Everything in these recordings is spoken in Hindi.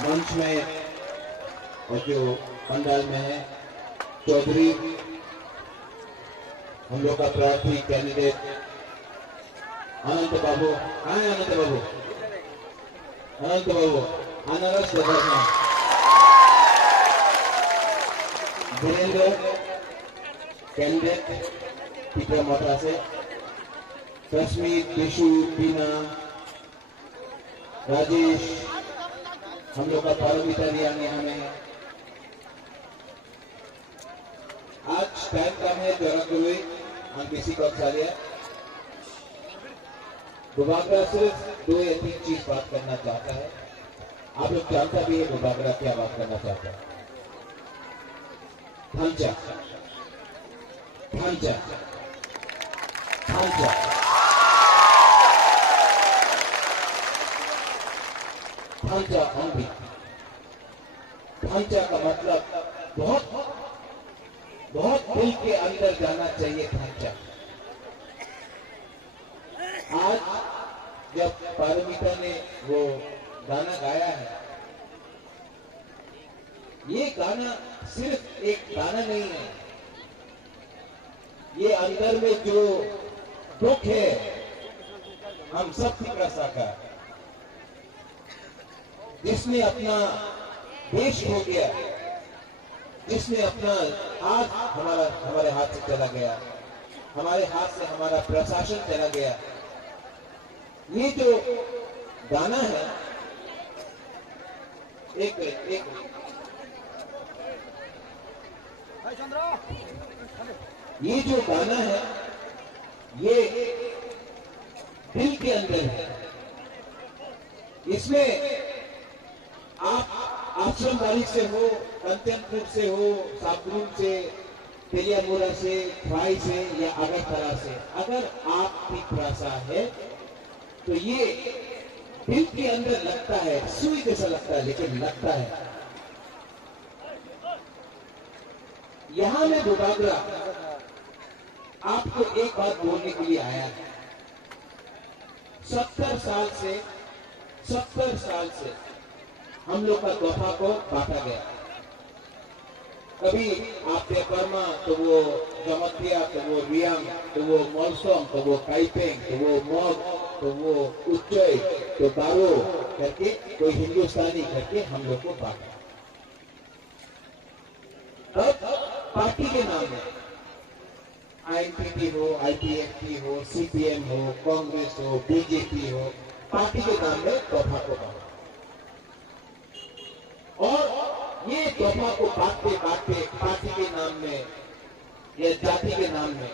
मंच में और जो पंडाल में है चौधरी हम लोग का प्रार्थी कैंडिडेट अनंत बाबू आए। अनंत बाबू अनारस वीरेंद्र कैंडिडेट टीका मोटा से कश्मीर विशु बीना राजेश हम लोग का पार्लियामेंट यहाँ में आज टाइम कम है जरा हुए हम किसी को अक्सालिया बुबागरा सिर्फ 2 या 3 चीज बात करना चाहता है। आप लोग जानता भी है बुबागरा क्या बात करना चाहता है। थांचा थांचा थांचा थांचा अंधी थांचा का मतलब बहुत दिल के अंदर जाना चाहिए। थांचा आज जब पारमिता ने वो गाना गाया है, ये गाना सिर्फ एक गाना नहीं है, ये अंदर में जो दुख है हम सब की साका जिसने अपना देश खो गया, जिसने अपना हाथ हमारे हाथ से चला गया, हमारे हाथ से हमारा प्रशासन चला गया। ये जो गाना है एक ये जो गाना है ये दिल के अंदर है। इसमें आप आश्रम बारिक से हो, कंचनपुर से हो, साबरूम से, तेलियामुरा से, फ्राई से या अगरतला से, अगर आपकी प्रासा है तो ये दिल के अंदर लगता है, सुई जैसा लगता है लेकिन लगता है। यहां में बुबागरा आपको एक बात बोलने के लिए आया है। 70 साल से हम लोग का तोहफा को बांटा गया। कभी आप पेपरमा तो वो जमतिया, तो वो रियांग, तो वो मॉलसोंग, तो वो काइपेंग, तो वो मॉग, तो वो उच्चय, तो बारो करके कोई हिंदुस्तानी करके हम लोग को बांटा। तब पार्टी के नाम में आईएनपीपी हो, आईपीएफटी हो, सीपीएम हो, कांग्रेस हो, बीजेपी हो, पार्टी के नाम में तोहफा को बांटा। और ये तोहफा को बांटते पार्टी के नाम में या जाति के नाम में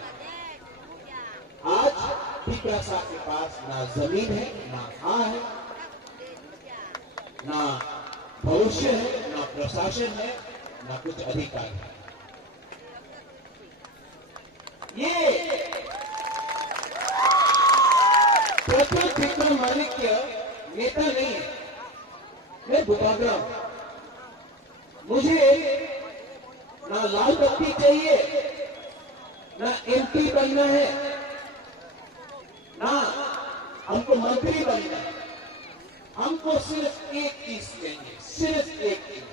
आज टीकरा साहब के पास ना जमीन है, ना हाँ है, ना भविष्य है, ना प्रशासन है, ना कुछ अधिकार है। ये प्रत्येक विक्रमादित्य नेता नहीं है। मैं बुबागरा हूं, मुझे ना लाल बत्ती चाहिए, ना एमपी बनना है, ना हमको मंत्री बनना है। हमको सिर्फ एक चीज चाहिए, सिर्फ एक चीज,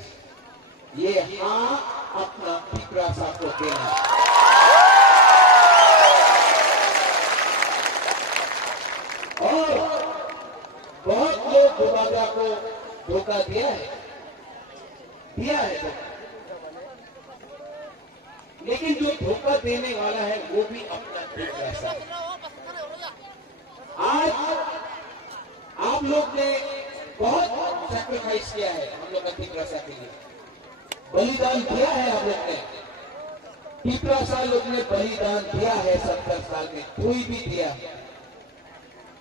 ये हाँ अपना टीकरा साहब को देना। और बहुत लोग बुबागरा को धोखा दिया है लेकिन जो धोखा देने वाला है वो भी अपना टीकरा साहब। आज आप लोग ने बहुत सैक्रिफाइस किया है हम लोग का टीकरा साहब के लिए, बलिदान दिया है। आप लोग ने टीकरा साहब लोग ने बलिदान दिया है 70 साल में, कोई भी दिया है।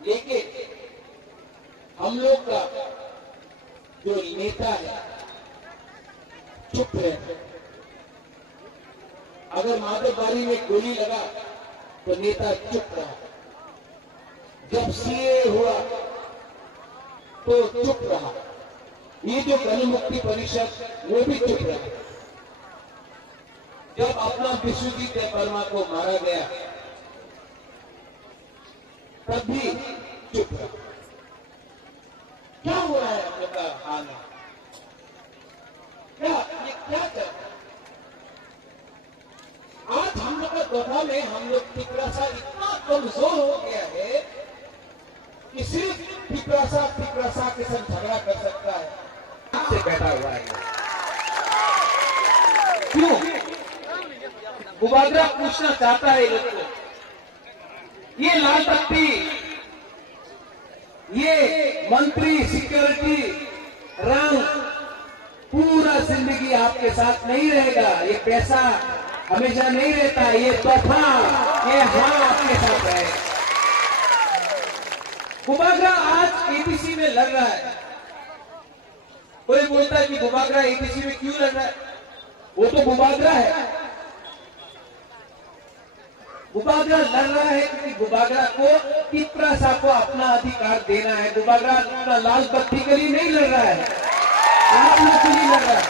लेकिन हम लोग का जो नेता है चुप है। अगर माधवबाड़ी में गोली लगा तो नेता चुप रहा, जब सीए हुआ तो चुप रहा, ये जो गण मुक्ति परिषद वो भी चुप रहा। जब अपना विश्वजीत वर्मा को मारा गया तब भी चुप रहा। क्या हो रहा है हम लोग का हाल? ये क्या चल रहा है? आज हम लोग का दोहा में हम लोग टिकरासा इतना कमजोर हो गया है कि सिर्फ टिकरासा के साथ झगड़ा कर सकता है, से बैठा हुआ है। क्यों? बुबागरा पूछना चाहता है लोग को, ये लाल बत्ती, ये मंत्री, सिक्योरिटी, रंग पूरा जिंदगी आपके साथ नहीं रहेगा। ये पैसा हमेशा नहीं रहता, ये तोहफा, ये हाँ आपके साथ है। बुबागरा आज एबीसी में लड़ रहा है। कोई बोलता है कि बुबागरा एबीसी में क्यों लड़ रहा है? वो तो बुबागरा है। बुबागरा लड़ रहा है क्योंकि बुबागरा को टिकरासा को अपना अधिकार देना है। बुबागरा अपना लाल बत्ती के लिए नहीं लड़ रहा है, आप लोग के लिए लड़ रहा है।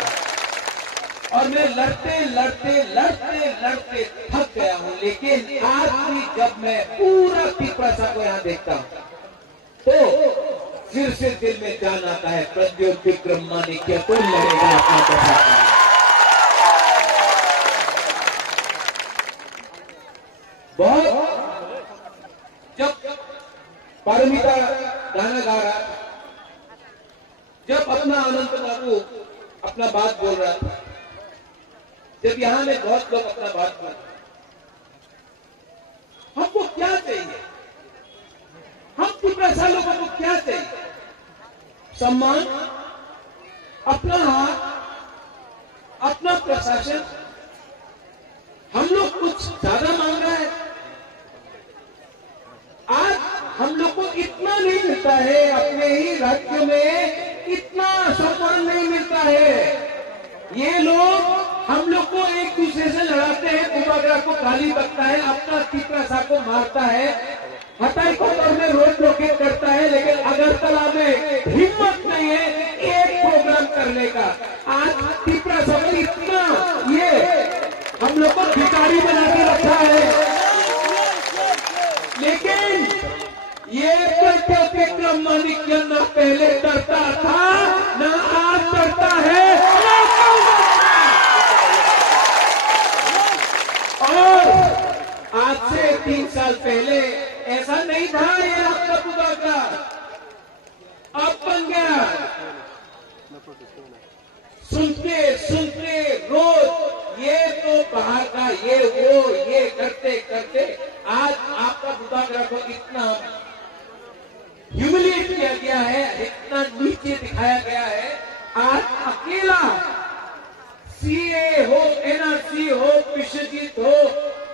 और मैं लड़ते थक गया हूं। लेकिन आज भी जब मैं पूरा टिकरासा को यहां देखता हूं तो फिर से दिल में जान आता है, प्रद्योत विक्रम माणिक्य तो लड़ेगा अपना प्रशासन। बहुत जब पारमिता गाना गा रहा था, जब अपना अनंत बाबू अपना बात बोल रहा था, जब यहां में बहुत लोग अपना बात बोल रहे, हमको क्या चाहिए? हम टिकरासा लोगों को क्या चाहिए? सम्मान, अपना हाथ, अपना प्रशासन। हम लोग कुछ ज्यादा मांग रहा है। आज हम लोग को इतना नहीं मिलता है, अपने ही राज्य में इतना सम्मान नहीं मिलता है। ये लोग हम लोग को एक दूसरे से लड़ाते हैं, बुबागरा को गाली बकता है, अपना टिकरासा को मारता है, हटाई कोतर में रोड ब्लॉकेट करता है। लेकिन अगरतला में हिम्मत नहीं है एक प्रोग्राम करने का। आज टिकरासा में इतना ये हम लोग को भिखारी बना के रखा है। लेकिन ये प्रद्योत विक्रम माणिक्य न पहले डरता था, न आज डरता है। और आज से 3 साल पहले ऐसा नहीं था ये आपका बुबागरा, अब बन गया। सुनते रोज ये तो बाहर का, ये वो, ये करते करते आज आपका बुबागरा को इतना ह्यूमिलिएट किया गया है, इतना नीचे दिखाया गया है। आज अकेला सीए हो, एनआरसी हो, विश्वजीत हो,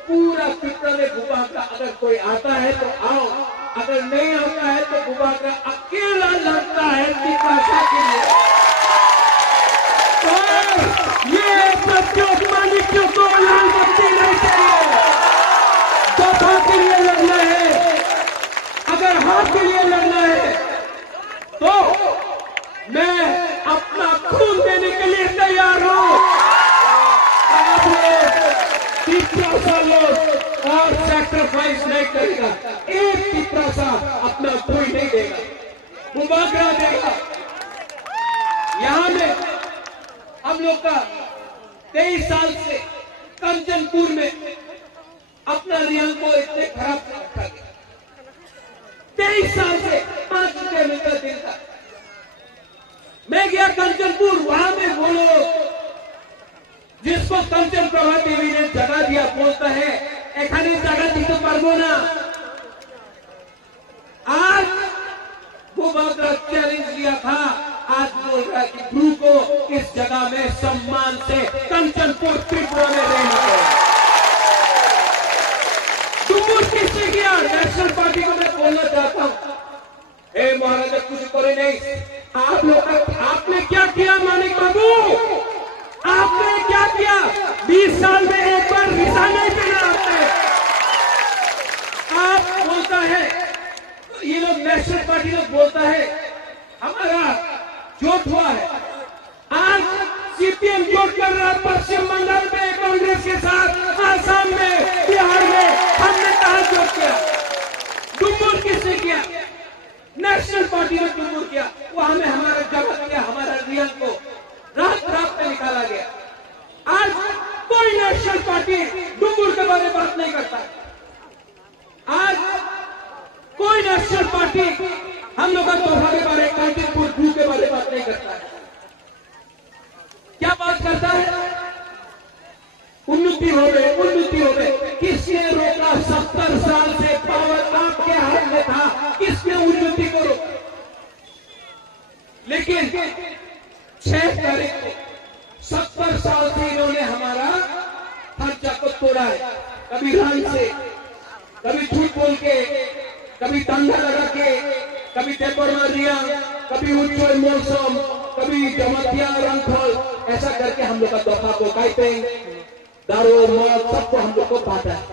पूरा पिक्चर में बुबागरा अगर कोई आता है तो आओ, अगर नहीं आता है तो बुबागरा अकेला लड़ता है टिकरासा के लिए। ये प्रद्योत माणिक्य को लाल बत्ती नहीं चाहिए, दफा के लिए लड़ना है। अगर हाथ के लिए लड़ना है तो मैं अपना खून देने के लिए तैयार हूं। आप टिकरासा लोग और सैक्रिफाइस नहीं करेगा, एक टिकरासा अपना कोई नहीं देगा, बुबागरा देगा। यहां में हम लोग का 23 साल से कंचनपुर में अपना रियांग को इतने खराब रखा गया। 23 साल से 5 रुपये मिलता दिन का। मैं गया कंचनपुर, वहां में बोलो जिसको कंचन प्रभा देवी ने जगह दिया, बोलता है एखाने जगह दीते पारबो ना। आज बुबागरा चैलेंज दिया था, आज बोल रहा है कि ध्रुव को इस जगह में सम्मान से कंचनपुर त्रिपुरा में रहना है। डुमूर किसने किया? नेशनल पार्टी को मैं बोलना चाहता हूं, हे महाराज कुछ करे नहीं। आप लोग आपने क्या किया? मानिक बाबू आपने क्या किया? 20 साल में एक बार वीजा नहीं देना आपने। आप बोलता है, ये लोग नेशनल पार्टी लोग बोलता है हमारा जोत हुआ है। आज सीपीएम जोत कर रहा है पश्चिम बंगाल में कांग्रेस के साथ, आसाम में, बिहार में। हमने कहा जोत किया? डुमूर किसने किया? नेशनल पार्टी ने डुमूर किया। वहां में हमारा जगह किया, हमारा रियांग को रात रात में निकाल लोग का तोहफा के बारे में, के बारे में बात नहीं करता है। क्या बात करता है? उन्नति हो गए। किसने रोका? 70 साल से पावर आपके हाथ में था, किसने उन्नति को रोका? लेकिन 6 तारीख को 70 साल से इन्होंने हमारा ढांचा को तोड़ा है। कभी रंग से, कभी झूठ बोल के, कभी दंगा लगा के, कभी टेपर मार दिया, कभी उच्चोर मौसम, कभी जमतिया रंगफल, ऐसा करके हम लोग का दफा को काइपेंग, दारू मौत सबको हम लोग को बांटा है।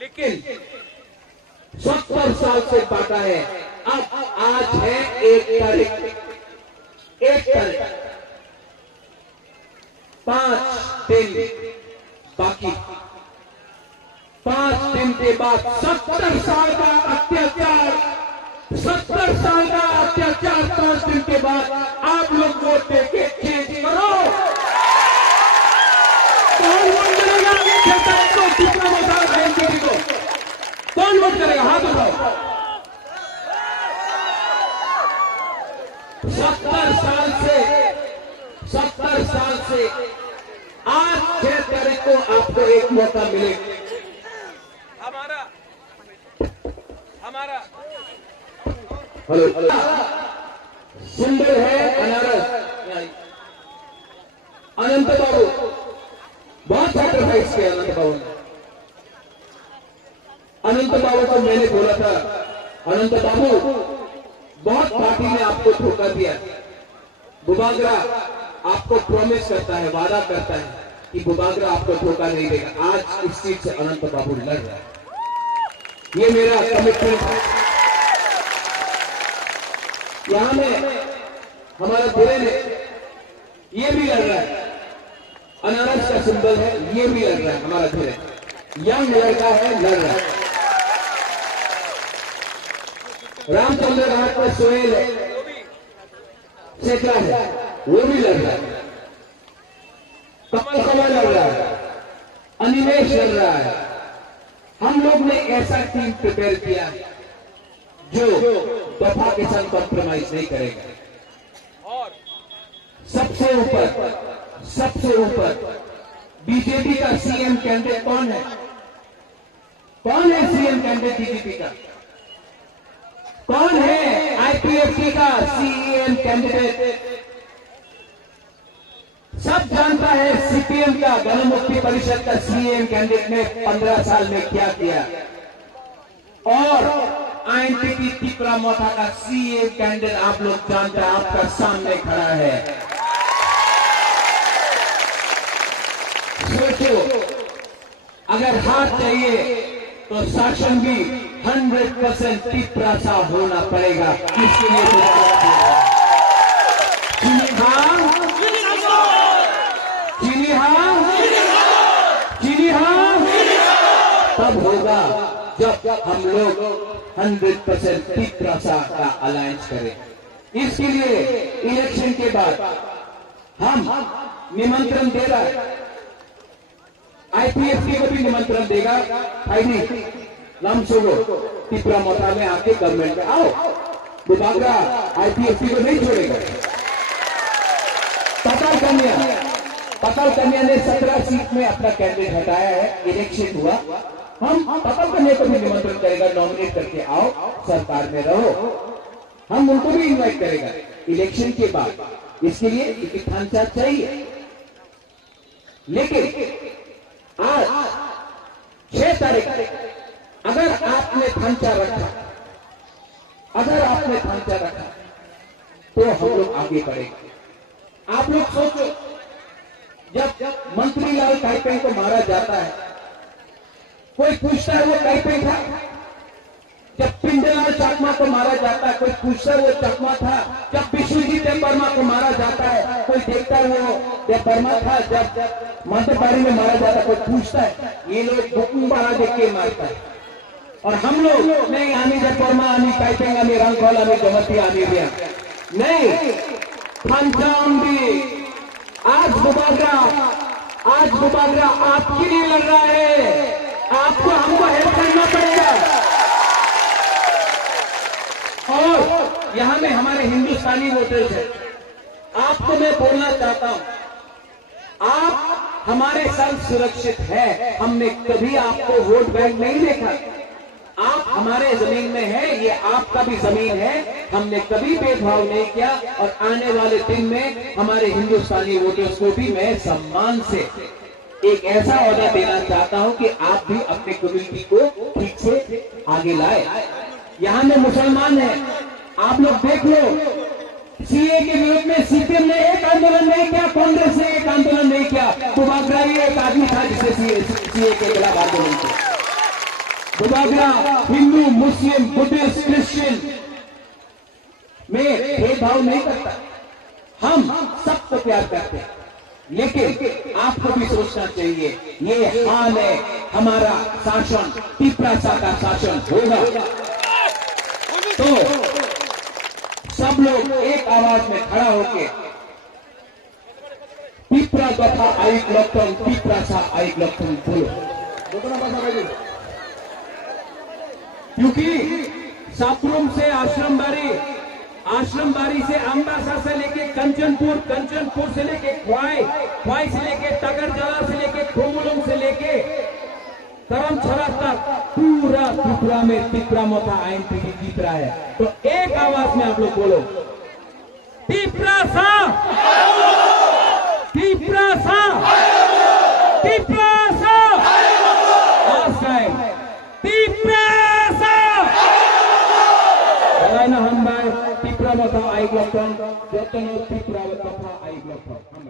लेकिन 70 साल से बांटा है। अब आज है 1 तारीख, 5 दिन बाकी। 5 दिन के बाद 70 साल का अत्याचार, 5 दिन के बाद आप लोग वोट देके चेंज करो। कौन वोट करेगा? को कितना वोट एनसीपी को कौन वोट करेगा? हाथ उठाओ। 70 साल से आज 6 तारीख को आपको एक मौका मिले। हमारा हेलो सुंदर है अनारस अनंत बाबू, बहुत सैक्रिफाइस किया अनंत बाबू ने। अनंत बाबू को मैंने बोला था, अनंत बाबू बहुत पार्टी ने आपको धोखा दिया। बुबागरा आपको प्रॉमिस करता है, वादा करता है कि बुबागरा आपको धोखा नहीं देगा। आज इस सीट से अनंत बाबू लड़ रहा है, ये मेरा कमिटमेंट है। यहां में हमारा धीरे ने ये भी लड़ रहा है, अनारस का सिंबल है, ये भी लड़ रहा है। हमारा धीरे यंग लड़का है, लड़ रहा है। रामचंद्र घाट में सोहेल है, शेखरा है, वो भी लड़ रहा है। कमल लड़ रहा है, अनिमेश लड़ रहा है। हम लोग ने ऐसा टीम प्रिपेयर किया जो दफा के साथ कॉम्प्रोमाइज नहीं करेगा। और सबसे ऊपर बीजेपी का सीएम कैंडिडेट कौन है? कौन है सीएम कैंडिडेट बीजेपी का? कौन है आईपीएफटी का सीएम कैंडिडेट? सब जानता है सीपीएम का गणमुक्ति परिषद का सीएम कैंडिडेट ने 15 साल में क्या किया, और आईएनटीटी त्रिपुरा मोथा का सीएम कैंडिडेट आप लोग जानते हैं, आपका सामने खड़ा है। सोचो, अगर हाथ चाहिए तो शासन भी 100% त्रिपुरा सा होना पड़ेगा। इसके लिए चीनी हाँ तब होगा जब हम लोग 100% त्रिपुरा सा का अलायंस करें। इसके लिए इलेक्शन के बाद हम निमंत्रण दे रहा है, आईपीएफटी को भी निमंत्रण देगा। फाइनली लमसोगो त्रिपुरा मोथा में आके गवर्नमेंट में आओ। बुबागरा आईपीएफटी को नहीं छोड़ेगा। पताल कन्या ने 17 सीट में अपना कैंडिडेट हटाया है, इलेक्शन हुआ। हम पताल कन्या को भी निमंत्रण करेगा, नॉमिनेट करके आओ, सरकार में रहो। हम उनको भी इन्वाइट करेगा इलेक्शन के बाद। इसके लिए एक ढांचा चाहिए। लेकिन आज 6 तारीख अगर आपने ढांचा रखा, तो हम लोग आगे बढ़ेंगे। आप लोग सोचो, जब मंत्री लाल काइपेंग को मारा जाता है, कोई पूछता है वो काइपेंग था? जब पिंडलाल चाकमा को मारा जाता है, कोई पूछता है वो चाकमा था? जब विश्वजीत देववर्मा को मारा जाता है, कोई देखता है वो देववर्मा था? जब मंत्रपाड़ी में मारा जाता है, कोई पूछता है? ये लोग हुकुम बना देख के मारता है। और हम लोग नहीं, आमी देववर्मा, आमी काइपेंग, आमी रंगखोल, आमी जमती, आमी रिया नहीं, पंचाम भी। आज बुबागरा आपके लिए लड़ रहा है, आपको हमको हेल्प करना पड़ेगा। और यहां में हमारे हिंदुस्तानी वोटर्स हैं। आपको मैं बोलना चाहता हूं, आप हमारे साथ सुरक्षित है। हमने कभी आपको वोट बैंक नहीं देखा। आप हमारे जमीन में है, ये आपका भी जमीन है। हमने कभी भेदभाव नहीं किया और आने वाले दिन में हमारे हिंदुस्तानी वोटर्स को भी मैं सम्मान से एक ऐसा ऑर्डर देना चाहता हूं कि आप भी अपने कम्युनिटी को ठीक से आगे लाए। यहां में मुसलमान है, आप लोग देख लो, सीए के विरोध में सीपीएम ने एक आंदोलन नहीं किया, कांग्रेस ने एक आंदोलन नहीं किया। दुबागरा एक आदमी था जिसे सीए के खिलाफ आंदोलन किया। दुबागरा हिंदू, मुस्लिम, बुद्धिस्ट, क्रिश्चियन में भेदभाव नहीं करता। हम सबको प्यार करते हैं, लेकिन आपको भी सोचना चाहिए, ये हाल है हमारा शासन, टिपरासा का शासन होगा तो सब लोग एक आवाज में खड़ा होके टिपरा तथा आयुक्त लक्षण, टिपरासा आयुक्त लक्षण बोलो। क्योंकि सापुरम से आश्रम बारी से अम्बासा से लेके कंचनपुर से लेके ख्वाई से लेके टगरजला से लेके खोमुलम से लेके धर्मछरा तक पूरा त्रिपुरा में टिपरा मोथा आइन पीढ़ी जीत रहा है। तो एक आवाज में आप लोग बोलो, टिपरासा, टिपरासा, टिपरासा, टिपरासा। ना हम भाई टिपरा मोथा आयुक्त लक्षण, जतन टिपरा मोथा आयुक्त लक्षण हम